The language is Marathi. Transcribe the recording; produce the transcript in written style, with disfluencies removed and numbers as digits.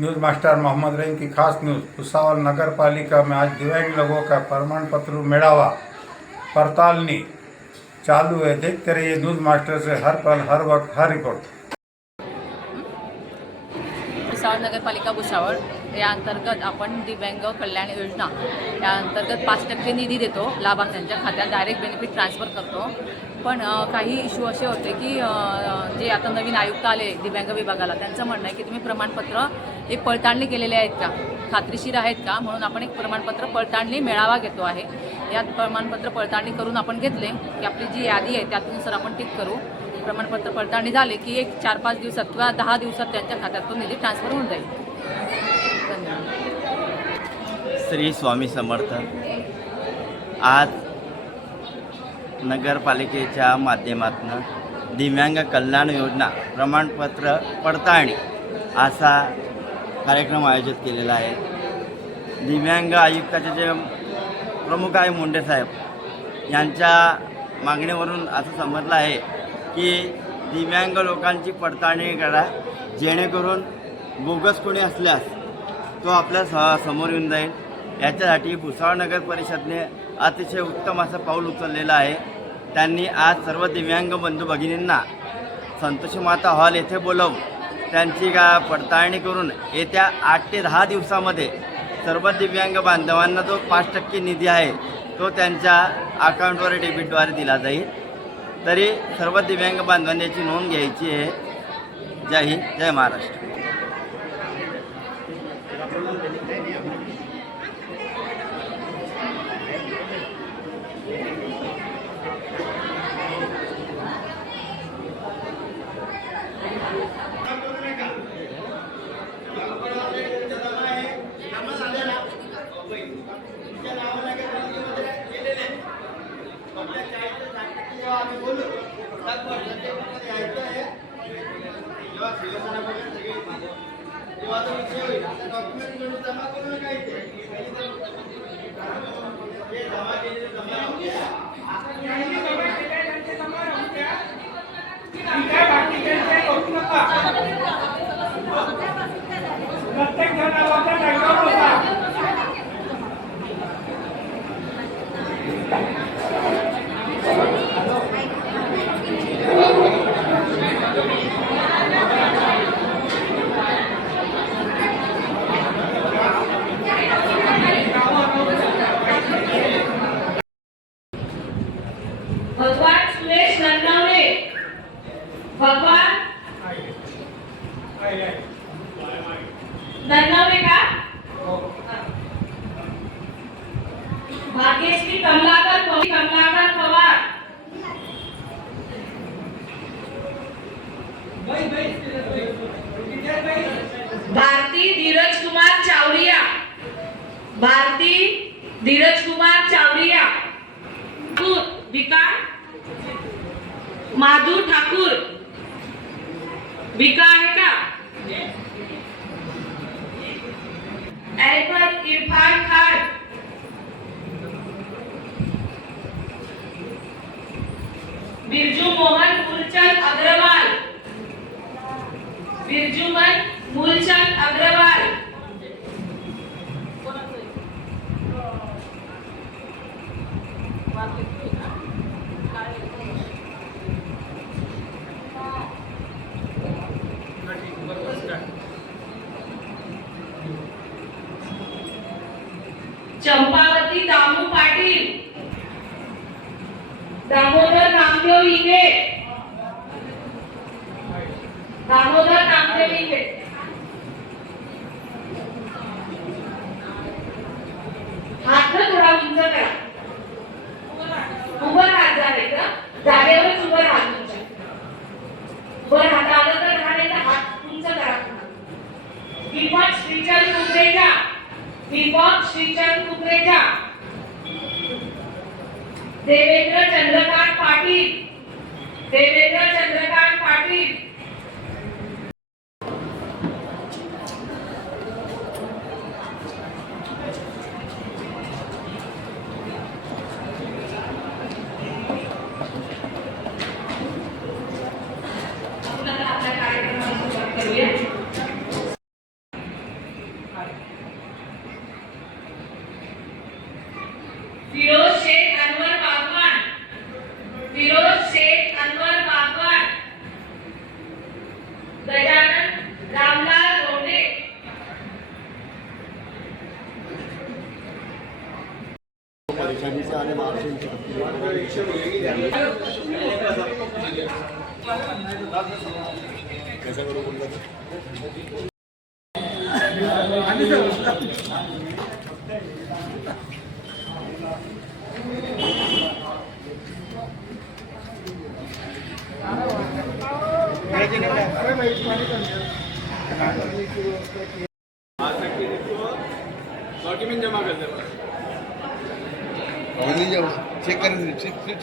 न्यूज़ मास्टर मोहम्मद रहीम की खास न्यूज़। भुसावल नगर पालिका में आज दिव्यांग लोगों का प्रमाण पत्र मेड़ावा पड़तालनी चालू है। देखते रहिए न्यूज़ मास्टर से हर पल हर वक्त हर रिपोर्ट। भुसावळ नगरपालिका भुसावळ या अंतर्गत आपण दिव्यांग कल्याण योजना या अंतर्गत 5% निधी देतो, लाभार्थ्यांच्या खात्यात डायरेक्ट बेनिफिट ट्रान्सफर करतो। पण काही इश्यू असे होते की जे आता नवीन आयुक्त आले दिव्यांग विभागाला, त्यांचं म्हणणं आहे की तुम्ही प्रमाणपत्र एक पडताळणी केलेले आहेत का, खात्रीशीर आहेत का, म्हणून आपण एक प्रमाणपत्र पडताळणी मेळावा घेतो आहे। यात प्रमाणपत्र पडताळणी करून आपण घेतले की आपली जी यादी आहे त्यानुसार आपण टिक करू। प्रमाणपत्र पडताळणी झाले की एक 4-5 दिवसात किंवा 10 दिवसात त्यांच्या खात्यात तो निधी ट्रान्सफर होऊन जाईल। धन्यवाद। श्री स्वामी समर्थ। आज नगरपालिकेच्या माध्यमातून दिव्यांग कल्याण योजना प्रमाणपत्र पडताळणी असा कार्यक्रम आयोजित केलेला आहे। दिव्यांग आयुक्ताचे जे प्रमुख आहे मुंडे साहेब यांच्या मागणीवरून असं समजलं आहे की दिव्यांग लोकांची पडताळणी करा, जेणेकरून बोगस कोणी असल्यास तो आपल्या समोर येऊन जाईल। याच्यासाठी भुसावळ नगर परिषदने अतिशय उत्तम असं पाऊल उचललेलं आहे। त्यांनी आज सर्व दिव्यांग बंधू भगिनींना संतोषी माता हॉल येथे बोलावून त्यांची पडताळणी करून येत्या 8 ते 10 दिवसामध्ये सर्व दिव्यांग बांधवांना जो 5% निधी आहे तो त्यांच्या अकाउंटवर डेबिटद्वारे दिला जाईल। तरी सर्व दिव्यांग बांधवांनी याची नोंद घ्यायची आहे। जय हिंद, जय महाराष्ट्र। भगवान सुरेश नन्नावरे, भगवान नन्नावरे का, भाग्यश्री कमलाकर पवार, भारती धीरज कुमार चावरिया, विका माधू ठाकूर, विका आहे का, अहमद इरफान खान, बिरजू मोहन मूलचंद अग्रवाल, चंपावती दामू पाटील, दामोदर नामदेव इंगे, हात थोडा उंच करा, उभं राहा, जागेवरच उभं राहा, उभं राहता आलं तर राहा, नाही तर हात उंच करा। दीपक श्रीचंद कुकरेजा, देवेंद्र चंद्रकांत पाटील, वैशालीचा आणि डॉक्युमेंट जमा करते चेक करें